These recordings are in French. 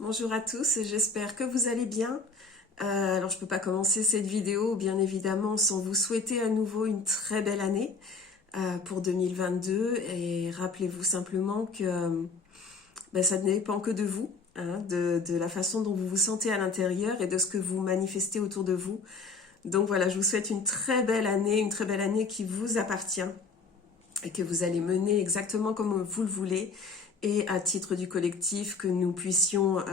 Bonjour à tous, j'espère que vous allez bien. Alors je ne peux pas commencer cette vidéo bien évidemment sans vous souhaiter à nouveau une très belle année pour 2022 et rappelez-vous simplement que ça ne dépend que de vous, hein, de la façon dont vous vous sentez à l'intérieur et de ce que vous manifestez autour de vous. Donc voilà, je vous souhaite une très belle année qui vous appartient et que vous allez mener exactement comme vous le voulez et à titre du collectif que nous puissions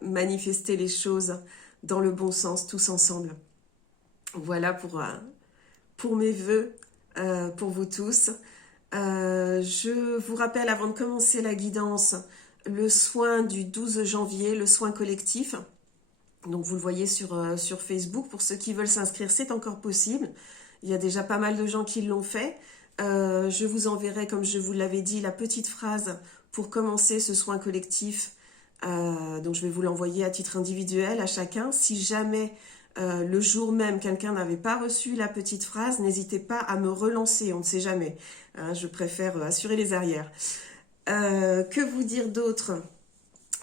manifester les choses dans le bon sens tous ensemble. Voilà pour mes vœux pour vous tous. Je vous rappelle avant de commencer la guidance le soin du 12 janvier, le soin collectif. Donc vous le voyez sur Facebook. Pour ceux qui veulent s'inscrire, c'est encore possible. Il y a déjà pas mal de gens qui l'ont fait. Je vous enverrai, comme je vous l'avais dit, la petite phrase pour commencer ce soin collectif. Donc je vais vous l'envoyer à titre individuel à chacun. Si jamais le jour même quelqu'un n'avait pas reçu la petite phrase, n'hésitez pas à me relancer, on ne sait jamais. Hein, je préfère assurer les arrières. Que vous dire d'autre?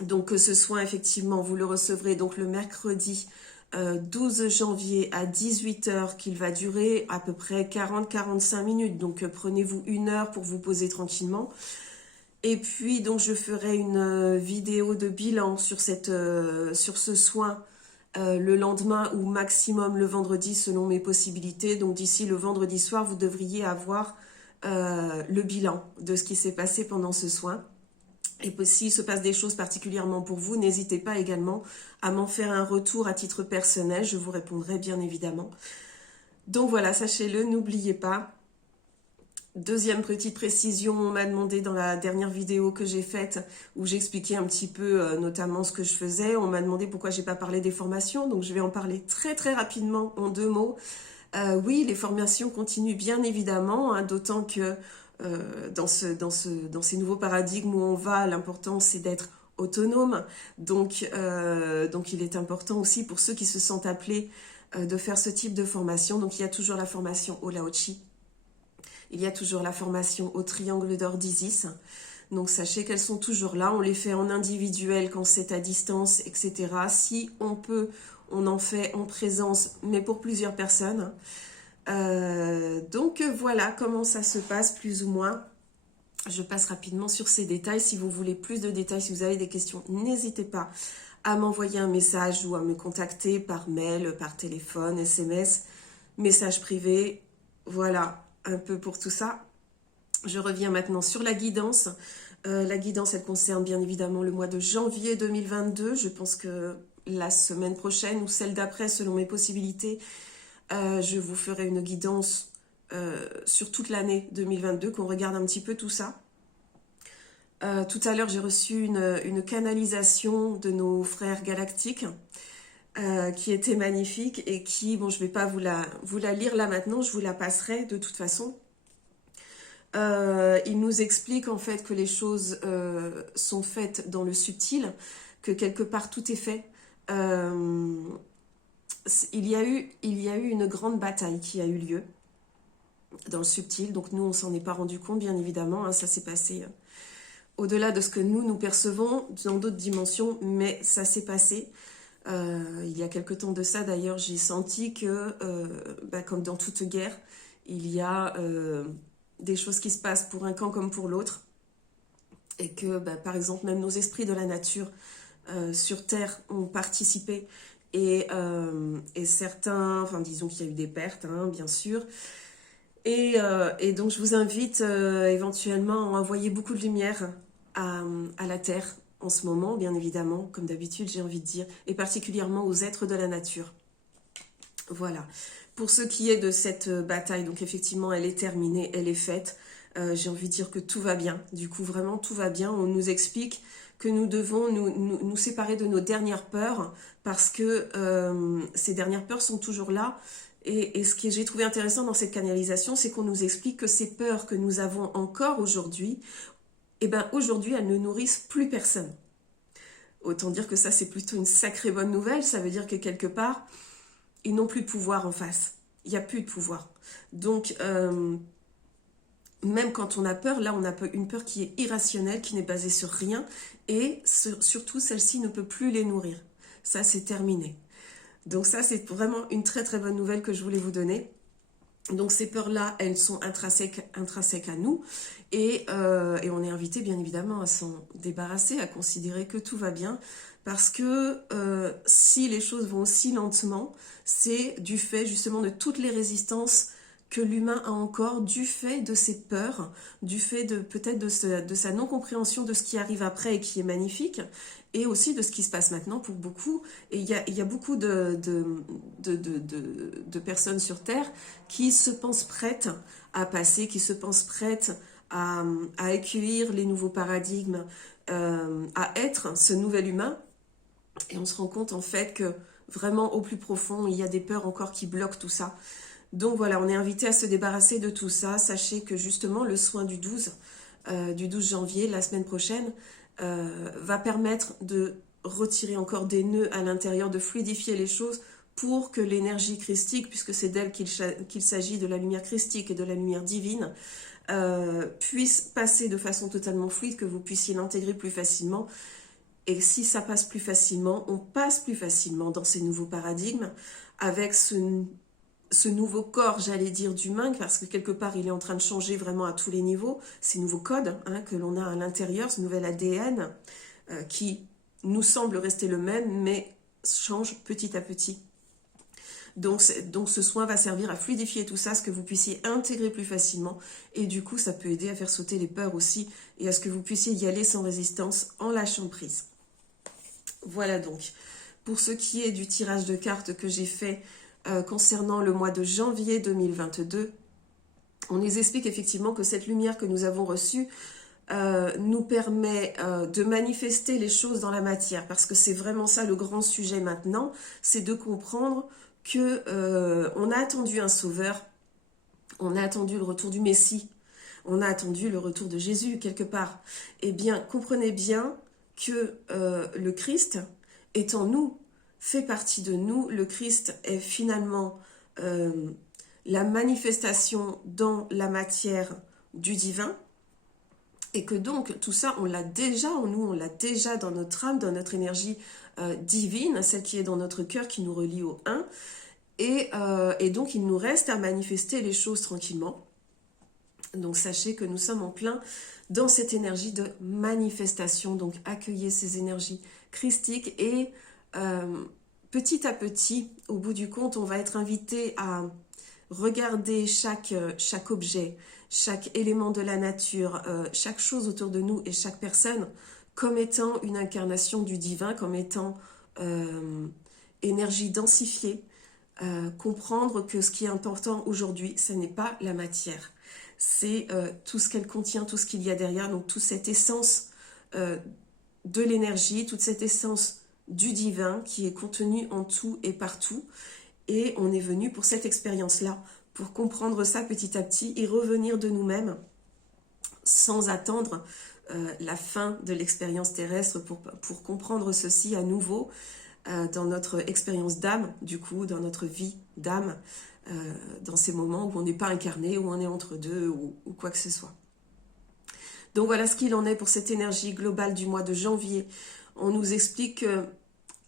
Donc ce soin, effectivement, vous le recevrez donc le mercredi 12 janvier à 18h, qu'il va durer à peu près 40-45 minutes. Donc prenez-vous une heure pour vous poser tranquillement. Et puis donc je ferai une vidéo de bilan sur ce soin le lendemain ou maximum le vendredi selon mes possibilités. Donc d'ici le vendredi soir, vous devriez avoir le bilan de ce qui s'est passé pendant ce soin. Et s'il se passe des choses particulièrement pour vous, n'hésitez pas également à m'en faire un retour à titre personnel. Je vous répondrai bien évidemment. Donc voilà, sachez-le, n'oubliez pas. Deuxième petite précision, on m'a demandé dans la dernière vidéo que j'ai faite, où j'expliquais un petit peu notamment ce que je faisais, on m'a demandé pourquoi j'ai pas parlé des formations, donc je vais en parler très très rapidement en deux mots. Oui, les formations continuent bien évidemment, hein, d'autant que dans ces nouveaux paradigmes où on va, l'important c'est d'être autonome. Donc il est important aussi pour ceux qui se sentent appelés de faire ce type de formation. Donc il y a toujours la formation au Lao-Chi, il y a toujours la formation au Triangle d'Or d'Isis. Donc sachez qu'elles sont toujours là, on les fait en individuel quand c'est à distance, etc. Si on peut, on en fait en présence, mais pour plusieurs personnes. Donc voilà comment ça se passe plus ou moins. Je passe rapidement sur ces détails. Si vous voulez plus de détails, si vous avez des questions, n'hésitez pas à m'envoyer un message ou à me contacter par mail, par téléphone, SMS, message privé. Voilà un peu pour tout ça. Je reviens maintenant sur la guidance. La guidance, elle concerne bien évidemment le mois de janvier 2022. Je pense que la semaine prochaine ou celle d'après, selon mes possibilités, je vous ferai une guidance sur toute l'année 2022, qu'on regarde un petit peu tout ça. Tout à l'heure, j'ai reçu une canalisation de nos frères galactiques qui était magnifique et qui, bon, je ne vais pas vous la lire là maintenant, je vous la passerai de toute façon. Il nous explique en fait que les choses sont faites dans le subtil, que quelque part tout est fait. Il y a eu une grande bataille qui a eu lieu dans le subtil, donc nous on s'en est pas rendu compte bien évidemment, hein, ça s'est passé au-delà de ce que nous percevons dans d'autres dimensions, mais ça s'est passé. Il y a quelque temps de ça d'ailleurs, j'ai senti que comme dans toute guerre, il y a des choses qui se passent pour un camp comme pour l'autre, et que par exemple même nos esprits de la nature sur Terre ont participé. Et certains, enfin disons qu'il y a eu des pertes, hein, bien sûr. Et donc je vous invite éventuellement à envoyer beaucoup de lumière à la Terre en ce moment, bien évidemment, comme d'habitude j'ai envie de dire, et particulièrement aux êtres de la nature. Voilà. Pour ce qui est de cette bataille, donc effectivement elle est terminée, elle est faite. J'ai envie de dire que tout va bien. Du coup vraiment tout va bien. On nous explique que nous devons nous séparer de nos dernières peurs parce que ces dernières peurs sont toujours là. Et ce que j'ai trouvé intéressant dans cette canalisation, c'est qu'on nous explique que ces peurs que nous avons encore aujourd'hui, aujourd'hui, elles ne nourrissent plus personne. Autant dire que ça, c'est plutôt une sacrée bonne nouvelle. Ça veut dire que quelque part, ils n'ont plus de pouvoir en face. Il n'y a plus de pouvoir. Donc, même quand on a peur, là on a une peur qui est irrationnelle, qui n'est basée sur rien, et surtout celle-ci ne peut plus les nourrir. Ça c'est terminé. Donc ça c'est vraiment une très très bonne nouvelle que je voulais vous donner. Donc ces peurs-là, elles sont intrinsèques à nous et on est invité bien évidemment à s'en débarrasser, à considérer que tout va bien parce que si les choses vont aussi lentement, c'est du fait justement de toutes les résistances que l'humain a encore, du fait de ses peurs, du fait de peut-être de sa non-compréhension de ce qui arrive après et qui est magnifique, et aussi de ce qui se passe maintenant pour beaucoup. Et il y a beaucoup de personnes sur Terre qui se pensent prêtes à passer, qui se pensent prêtes à accueillir les nouveaux paradigmes, à être ce nouvel humain. Et on se rend compte en fait que vraiment au plus profond, il y a des peurs encore qui bloquent tout ça. Donc voilà, on est invité à se débarrasser de tout ça. Sachez que justement le soin du 12 janvier, la semaine prochaine, va permettre de retirer encore des nœuds à l'intérieur, de fluidifier les choses pour que l'énergie christique, puisque c'est d'elle qu'il s'agit, de la lumière christique et de la lumière divine, puisse passer de façon totalement fluide, que vous puissiez l'intégrer plus facilement. Et si ça passe plus facilement, on passe plus facilement dans ces nouveaux paradigmes avec ce nouveau corps, j'allais dire, d'humain, parce que quelque part, il est en train de changer vraiment à tous les niveaux, ces nouveaux codes que l'on a à l'intérieur, ce nouvel ADN qui nous semble rester le même, mais change petit à petit. Donc ce soin va servir à fluidifier tout ça, à ce que vous puissiez intégrer plus facilement, et du coup, ça peut aider à faire sauter les peurs aussi, et à ce que vous puissiez y aller sans résistance, en lâchant prise. Voilà donc, pour ce qui est du tirage de cartes que j'ai fait concernant le mois de janvier 2022, on nous explique effectivement que cette lumière que nous avons reçue nous permet de manifester les choses dans la matière, parce que c'est vraiment ça le grand sujet maintenant, c'est de comprendre que on a attendu un sauveur, on a attendu le retour du Messie, on a attendu le retour de Jésus quelque part. Eh bien, comprenez bien que le Christ est en nous, fait partie de nous. Le Christ est finalement la manifestation dans la matière du divin, et que donc tout ça, on l'a déjà en nous, on l'a déjà dans notre âme, dans notre énergie divine, celle qui est dans notre cœur, qui nous relie au un, et donc il nous reste à manifester les choses tranquillement. Donc sachez que nous sommes en plein dans cette énergie de manifestation, donc accueillez ces énergies christiques, et petit à petit, au bout du compte, on va être invité à regarder chaque objet, chaque élément de la nature, chaque chose autour de nous et chaque personne comme étant une incarnation du divin, comme étant énergie densifiée, comprendre que ce qui est important aujourd'hui, ce n'est pas la matière, c'est tout ce qu'elle contient, tout ce qu'il y a derrière, donc toute cette essence de l'énergie, toute cette essence du divin qui est contenue en tout et partout. Et on est venu pour cette expérience-là, pour comprendre ça petit à petit et revenir de nous-mêmes sans attendre la fin de l'expérience terrestre pour comprendre ceci à nouveau dans notre expérience d'âme, du coup, dans notre vie d'âme, dans ces moments où on n'est pas incarné, où on est entre deux ou quoi que ce soit. Donc voilà ce qu'il en est pour cette énergie globale du mois de janvier. On nous explique que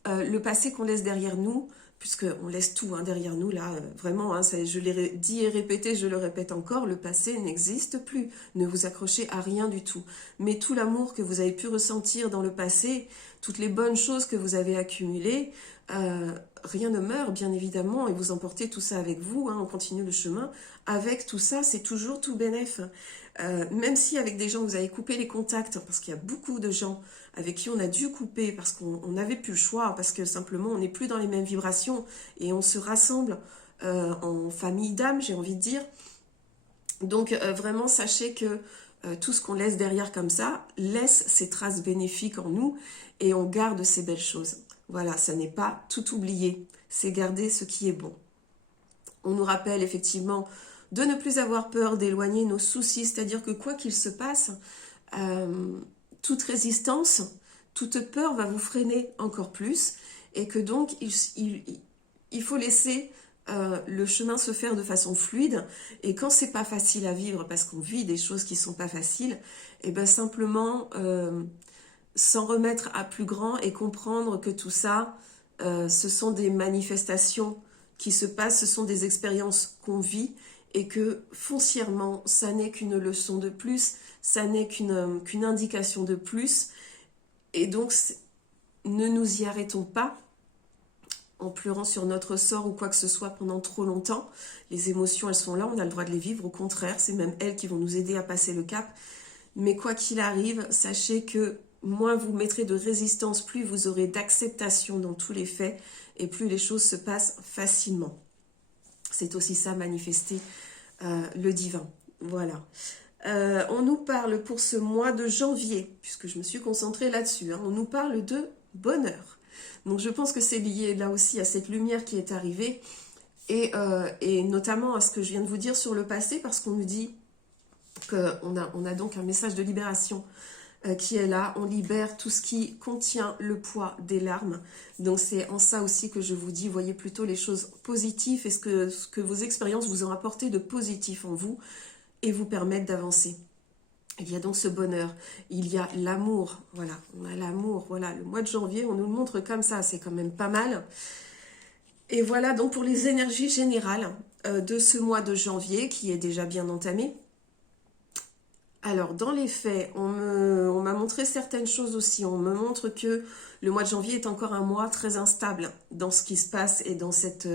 le passé qu'on laisse derrière nous, puisqu'on laisse tout derrière nous, là, vraiment, je l'ai dit et répété, je le répète encore, le passé n'existe plus. Ne vous accrochez à rien du tout. Mais tout l'amour que vous avez pu ressentir dans le passé, toutes les bonnes choses que vous avez accumulées, rien ne meurt, bien évidemment, et vous emportez tout ça avec vous, on continue le chemin. Avec tout ça, c'est toujours tout bénef. Même si avec des gens, vous avez coupé les contacts, parce qu'il y a beaucoup de gens avec qui on a dû couper, parce qu'on n'avait plus le choix, parce que simplement, on n'est plus dans les mêmes vibrations, et on se rassemble en famille d'âme, j'ai envie de dire. Donc, vraiment, sachez que tout ce qu'on laisse derrière comme ça, laisse ses traces bénéfiques en nous, et on garde ces belles choses. Voilà, ça n'est pas tout oublier, c'est garder ce qui est bon. On nous rappelle effectivement de ne plus avoir peur, d'éloigner nos soucis, c'est-à-dire que quoi qu'il se passe, toute résistance, toute peur va vous freiner encore plus, et que donc il faut laisser le chemin se faire de façon fluide. Et quand c'est pas facile à vivre, parce qu'on vit des choses qui sont pas faciles, et ben simplement s'en remettre à plus grand et comprendre que tout ça, ce sont des manifestations qui se passent, ce sont des expériences qu'on vit et que foncièrement, ça n'est qu'une leçon de plus, ça n'est qu'une indication de plus. Et donc, ne nous y arrêtons pas en pleurant sur notre sort ou quoi que ce soit pendant trop longtemps. Les émotions, elles sont là, on a le droit de les vivre. Au contraire, c'est même elles qui vont nous aider à passer le cap. Mais quoi qu'il arrive, sachez que moins vous mettrez de résistance, plus vous aurez d'acceptation dans tous les faits et plus les choses se passent facilement. C'est aussi ça, manifester le divin. Voilà. On nous parle pour ce mois de janvier, puisque je me suis concentrée là-dessus, on nous parle de bonheur. Donc je pense que c'est lié là aussi à cette lumière qui est arrivée et notamment à ce que je viens de vous dire sur le passé, parce qu'on nous dit qu'on a donc un message de libération qui est là. On libère tout ce qui contient le poids des larmes. Donc c'est en ça aussi que je vous dis, voyez plutôt les choses positives et ce que vos expériences vous ont apporté de positif en vous et vous permettent d'avancer. Il y a donc ce bonheur, il y a l'amour, voilà, on a l'amour, voilà, le mois de janvier, on nous le montre comme ça, c'est quand même pas mal. Et voilà donc pour les énergies générales de ce mois de janvier qui est déjà bien entamé. Alors, dans les faits, on m'a montré certaines choses aussi. On me montre que le mois de janvier est encore un mois très instable dans ce qui se passe et dans cette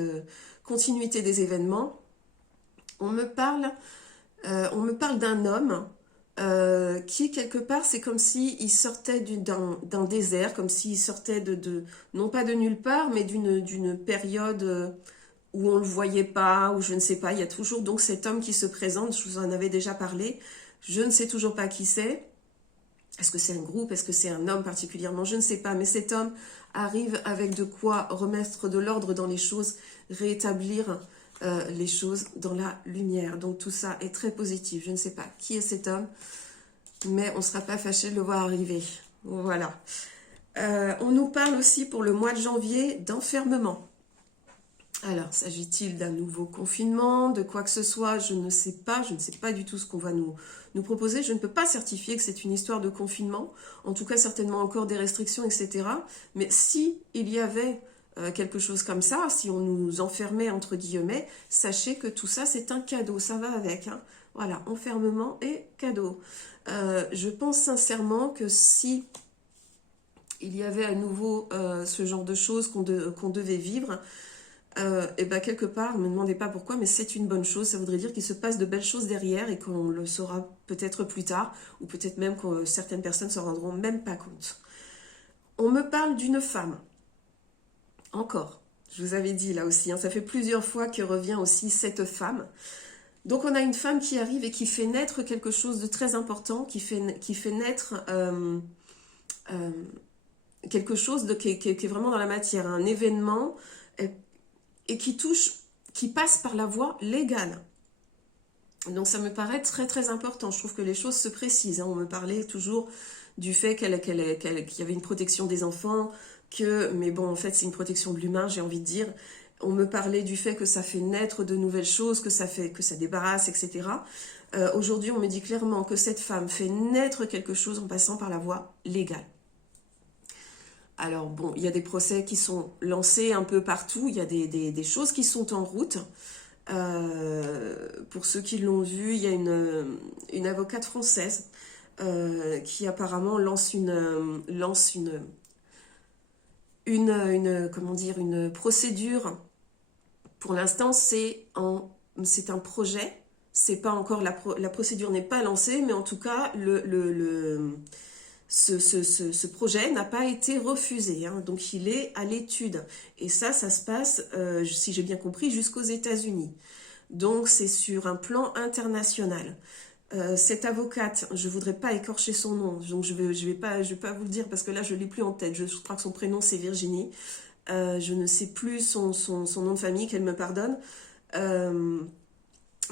continuité des événements. On me parle d'un homme qui, quelque part, c'est comme s'il sortait d'un désert, comme s'il sortait non pas de nulle part, mais d'une période où on ne le voyait pas, ou je ne sais pas. Il y a toujours donc cet homme qui se présente, je vous en avais déjà parlé. Je ne sais toujours pas qui c'est. Est-ce que c'est un groupe? Est-ce que c'est un homme particulièrement? Je ne sais pas. Mais cet homme arrive avec de quoi remettre de l'ordre dans les choses, rétablir les choses dans la lumière. Donc tout ça est très positif. Je ne sais pas qui est cet homme, mais on ne sera pas fâché de le voir arriver. Voilà. On nous parle aussi pour le mois de janvier d'enfermement. Alors, s'agit-il d'un nouveau confinement, de quoi que ce soit? Je ne sais pas du tout ce qu'on va nous proposer. Je ne peux pas certifier que c'est une histoire de confinement, en tout cas certainement encore des restrictions, etc. Mais si il y avait quelque chose comme ça, si on nous enfermait entre guillemets, sachez que tout ça c'est un cadeau, ça va avec. Voilà, enfermement et cadeau. Je pense sincèrement que si il y avait à nouveau ce genre de choses qu'on devait vivre, et bien quelque part, ne me demandez pas pourquoi, mais c'est une bonne chose. Ça voudrait dire qu'il se passe de belles choses derrière et qu'on le saura peut-être plus tard, ou peut-être même que certaines personnes ne se rendront même pas compte. On me parle d'une femme. Encore, je vous avais dit là aussi, ça fait plusieurs fois que revient aussi cette femme. Donc on a une femme qui arrive et qui fait naître quelque chose de très important, qui fait naître quelque chose qui est vraiment dans la matière, un événement et qui passe par la voie légale. Donc ça me paraît très très important. Je trouve que les choses se précisent. On me parlait toujours du fait qu'il y avait une protection des enfants, mais bon en fait c'est une protection de l'humain, j'ai envie de dire. On me parlait du fait que ça fait naître de nouvelles choses, que ça débarrasse, etc. Aujourd'hui on me dit clairement que cette femme fait naître quelque chose en passant par la voie légale. Alors bon, il y a des procès qui sont lancés un peu partout, il y a des choses qui sont en route. Pour ceux qui l'ont vu, il y a une avocate française qui apparemment lance une procédure. Pour l'instant, c'est un projet. C'est pas encore la procédure n'est pas lancée, mais en tout cas, ce projet n'a pas été refusé, donc il est à l'étude. Et ça se passe, si j'ai bien compris, jusqu'aux États-Unis. Donc c'est sur un plan international. Cette avocate, je voudrais pas écorcher son nom, donc je vais pas vous le dire parce que là je l'ai plus en tête. Je crois que son prénom c'est Virginie. Je ne sais plus son nom de famille, qu'elle me pardonne.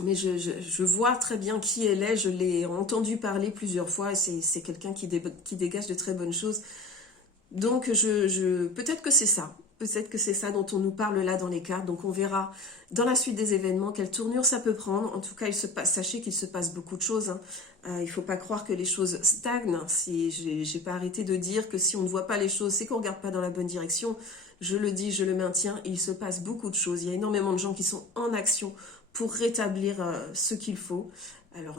Mais je vois très bien qui elle est, je l'ai entendu parler plusieurs fois et c'est quelqu'un qui dégage de très bonnes choses. Donc peut-être que c'est ça. Peut-être que c'est ça dont on nous parle là dans les cartes. Donc on verra dans la suite des événements quelle tournure ça peut prendre. En tout cas, sachez qu'il se passe beaucoup de choses, hein. Il ne faut pas croire que les choses stagnent. Si j'ai pas arrêté de dire que si on ne voit pas les choses, c'est qu'on ne regarde pas dans la bonne direction. Je le dis, je le maintiens, il se passe beaucoup de choses. Il y a énormément de gens qui sont en action pour rétablir ce qu'il faut. Alors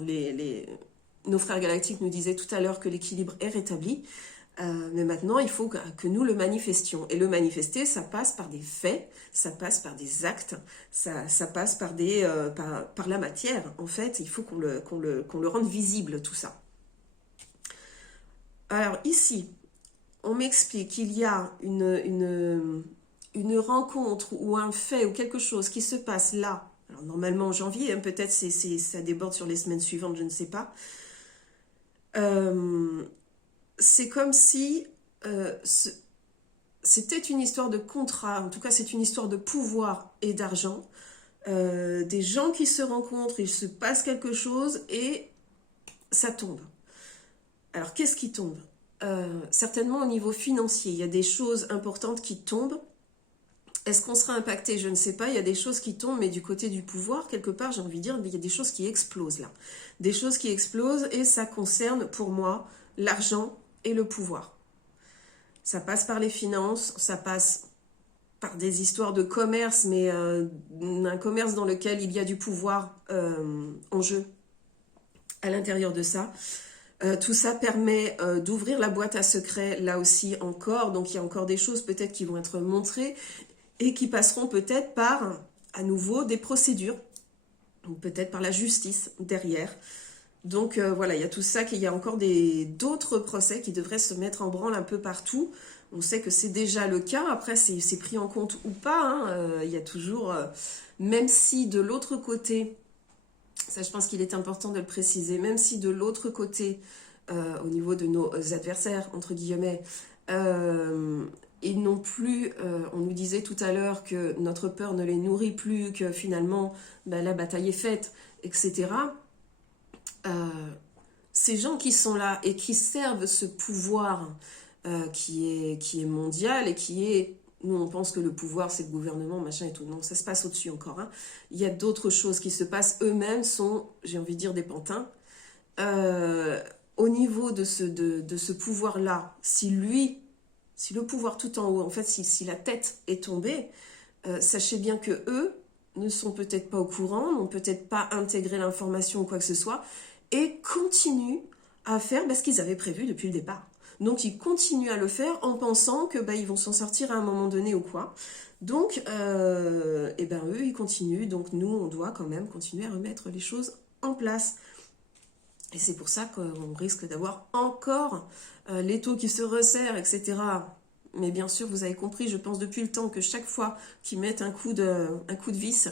nos frères galactiques nous disaient tout à l'heure que l'équilibre est rétabli. Mais maintenant, il faut que nous le manifestions. Et le manifester, ça passe par des faits, ça passe par des actes, ça passe par la matière. En fait, il faut qu'on le rende visible, tout ça. Alors ici, on m'explique qu'il y a une rencontre ou un fait ou quelque chose qui se passe là. Alors normalement en janvier, hein, peut-être ça déborde sur les semaines suivantes, je ne sais pas. C'est comme si c'était une histoire de contrat, en tout cas c'est une histoire de pouvoir et d'argent, des gens qui se rencontrent, il se passe quelque chose et ça tombe. Alors qu'est-ce qui tombe? Certainement au niveau financier, il y a des choses importantes qui tombent. Est-ce qu'on sera impacté? Je ne sais pas, il y a des choses qui tombent, mais du côté du pouvoir, quelque part, j'ai envie de dire, il y a des choses qui explosent là. Des choses qui explosent et ça concerne pour moi l'argent et le pouvoir. Ça passe par les finances, ça passe par des histoires de commerce, mais un commerce dans lequel il y a du pouvoir en jeu à l'intérieur de ça. Tout ça permet d'ouvrir la boîte à secrets là aussi encore, donc il y a encore des choses peut-être qui vont être montrées et qui passeront peut-être par, à nouveau, des procédures, ou peut-être par la justice derrière. Donc voilà, il y a tout ça, qu'il y a encore d'autres procès qui devraient se mettre en branle un peu partout. On sait que c'est déjà le cas, après c'est pris en compte ou pas, hein. Il y a toujours, même si de l'autre côté, ça je pense qu'il est important de le préciser, même si de l'autre côté, au niveau de nos adversaires, entre guillemets, ils n'ont plus, on nous disait tout à l'heure que notre peur ne les nourrit plus, que finalement la bataille est faite, etc. Ces gens qui sont là et qui servent ce pouvoir qui est mondial et qui est... Nous, on pense que le pouvoir, c'est le gouvernement, machin et tout. Non, ça se passe au-dessus encore, hein. Il y a d'autres choses qui se passent. Eux-mêmes sont, j'ai envie de dire, des pantins. Au niveau de ce pouvoir-là, si le pouvoir tout en haut, en fait, si la tête est tombée, sachez bien que eux ne sont peut-être pas au courant, n'ont peut-être pas intégré l'information ou quoi que ce soit, et continuent à faire ce qu'ils avaient prévu depuis le départ. Donc ils continuent à le faire en pensant que ils vont s'en sortir à un moment donné ou quoi. Donc eux ils continuent, donc nous on doit quand même continuer à remettre les choses en place. Et c'est pour ça qu'on risque d'avoir encore l'étau qui se resserre, etc. Mais bien sûr, vous avez compris, je pense depuis le temps que chaque fois qu'ils mettent un coup de vis,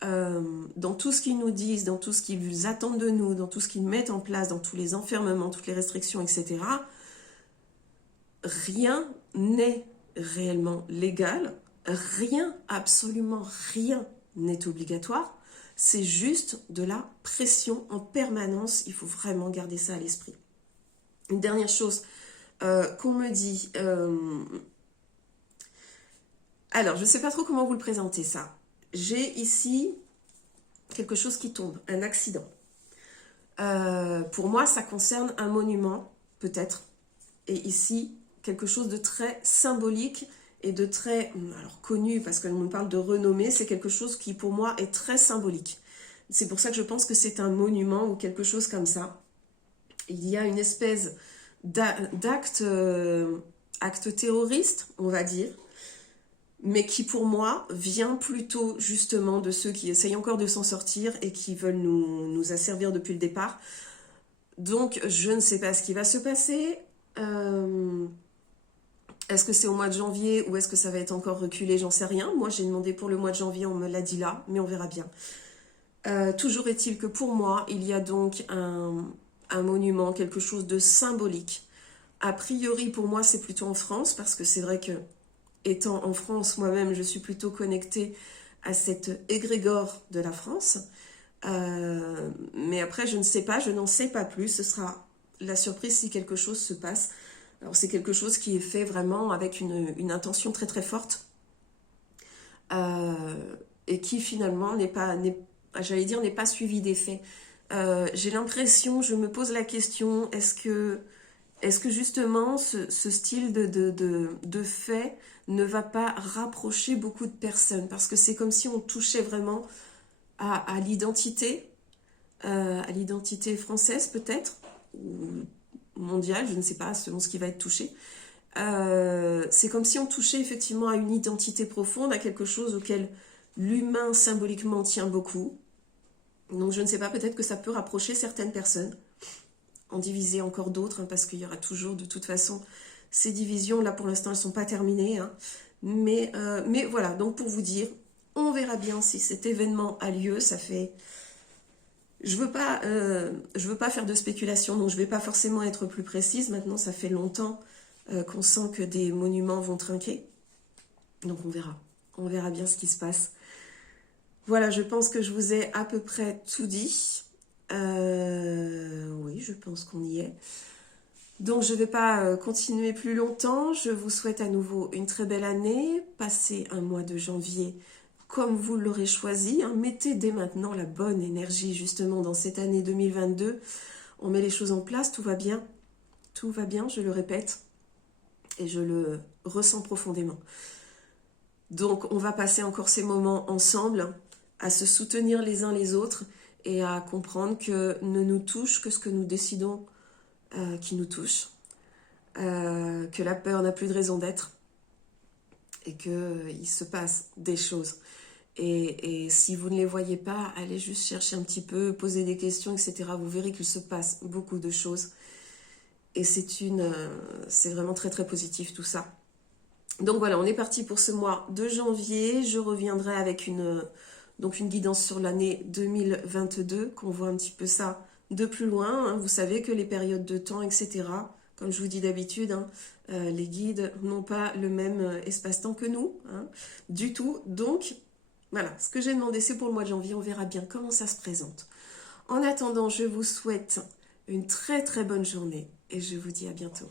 dans tout ce qu'ils nous disent, dans tout ce qu'ils attendent de nous, dans tout ce qu'ils mettent en place, dans tous les enfermements, toutes les restrictions, etc., rien n'est réellement légal, rien, absolument rien n'est obligatoire, c'est juste de la pression en permanence, il faut vraiment garder ça à l'esprit. Une dernière chose qu'on me dit, alors je ne sais pas trop comment vous le présenter ça, j'ai ici quelque chose qui tombe, un accident. Pour moi ça concerne un monument, peut-être, et ici quelque chose de très symbolique et de très connu, parce qu'on nous parle de renommée, c'est quelque chose qui pour moi est très symbolique. C'est pour ça que je pense que c'est un monument ou quelque chose comme ça. Il y a une espèce d'acte terroriste, on va dire, mais qui pour moi vient plutôt justement de ceux qui essayent encore de s'en sortir et qui veulent nous asservir depuis le départ. Donc je ne sais pas ce qui va se passer. Est-ce que c'est au mois de janvier ou est-ce que ça va être encore reculé? J'en sais rien. Moi, j'ai demandé pour le mois de janvier, on me l'a dit là, mais on verra bien. Toujours est-il que pour moi, il y a donc un monument, quelque chose de symbolique. A priori, pour moi, c'est plutôt en France, parce que c'est vrai que, étant en France, moi-même, je suis plutôt connectée à cette égrégore de la France. Mais après, je ne sais pas, je n'en sais pas plus. Ce sera la surprise si quelque chose se passe. Alors c'est quelque chose qui est fait vraiment avec une intention très très forte. et qui finalement j'allais dire, n'est pas suivi d'effet. J'ai l'impression, je me pose la question, est-ce que justement ce style de fait ne va pas rapprocher beaucoup de personnes? Parce que c'est comme si on touchait vraiment à l'identité française peut-être, ou mondiale, je ne sais pas, selon ce qui va être touché. C'est comme si on touchait effectivement à une identité profonde, à quelque chose auquel l'humain symboliquement tient beaucoup. Donc je ne sais pas, peut-être que ça peut rapprocher certaines personnes, en diviser encore d'autres, hein, parce qu'il y aura toujours de toute façon ces divisions. Là pour l'instant elles ne sont pas terminées, hein. Mais voilà, donc pour vous dire, on verra bien si cet événement a lieu. Ça fait... Je veux pas faire de spéculation, donc je ne vais pas forcément être plus précise. Maintenant, ça fait longtemps qu'on sent que des monuments vont trinquer. Donc on verra. On verra bien ce qui se passe. Voilà, je pense que je vous ai à peu près tout dit. Oui, je pense qu'on y est. Donc je ne vais pas continuer plus longtemps. Je vous souhaite à nouveau une très belle année. Passez un mois de janvier comme vous l'aurez choisi. Hein. Mettez dès maintenant la bonne énergie justement dans cette année 2022. On met les choses en place, tout va bien. Tout va bien, je le répète. Et je le ressens profondément. Donc on va passer encore ces moments ensemble, à se soutenir les uns les autres et à comprendre que ne nous touche que ce que nous décidons qui nous touche, que la peur n'a plus de raison d'être et qu'il se passe des choses. Et si vous ne les voyez pas, allez juste chercher un petit peu, poser des questions, etc. Vous verrez qu'il se passe beaucoup de choses. Et c'est vraiment très très positif tout ça. Donc voilà, on est parti pour ce mois de janvier. Je reviendrai avec une guidance sur l'année 2022, qu'on voit un petit peu ça de plus loin. Hein. Vous savez que les périodes de temps, etc., comme je vous dis d'habitude, hein, les guides n'ont pas le même espace-temps que nous, hein, du tout. Donc voilà, ce que j'ai demandé, c'est pour le mois de janvier. On verra bien comment ça se présente. En attendant, je vous souhaite une très très bonne journée et je vous dis à bientôt.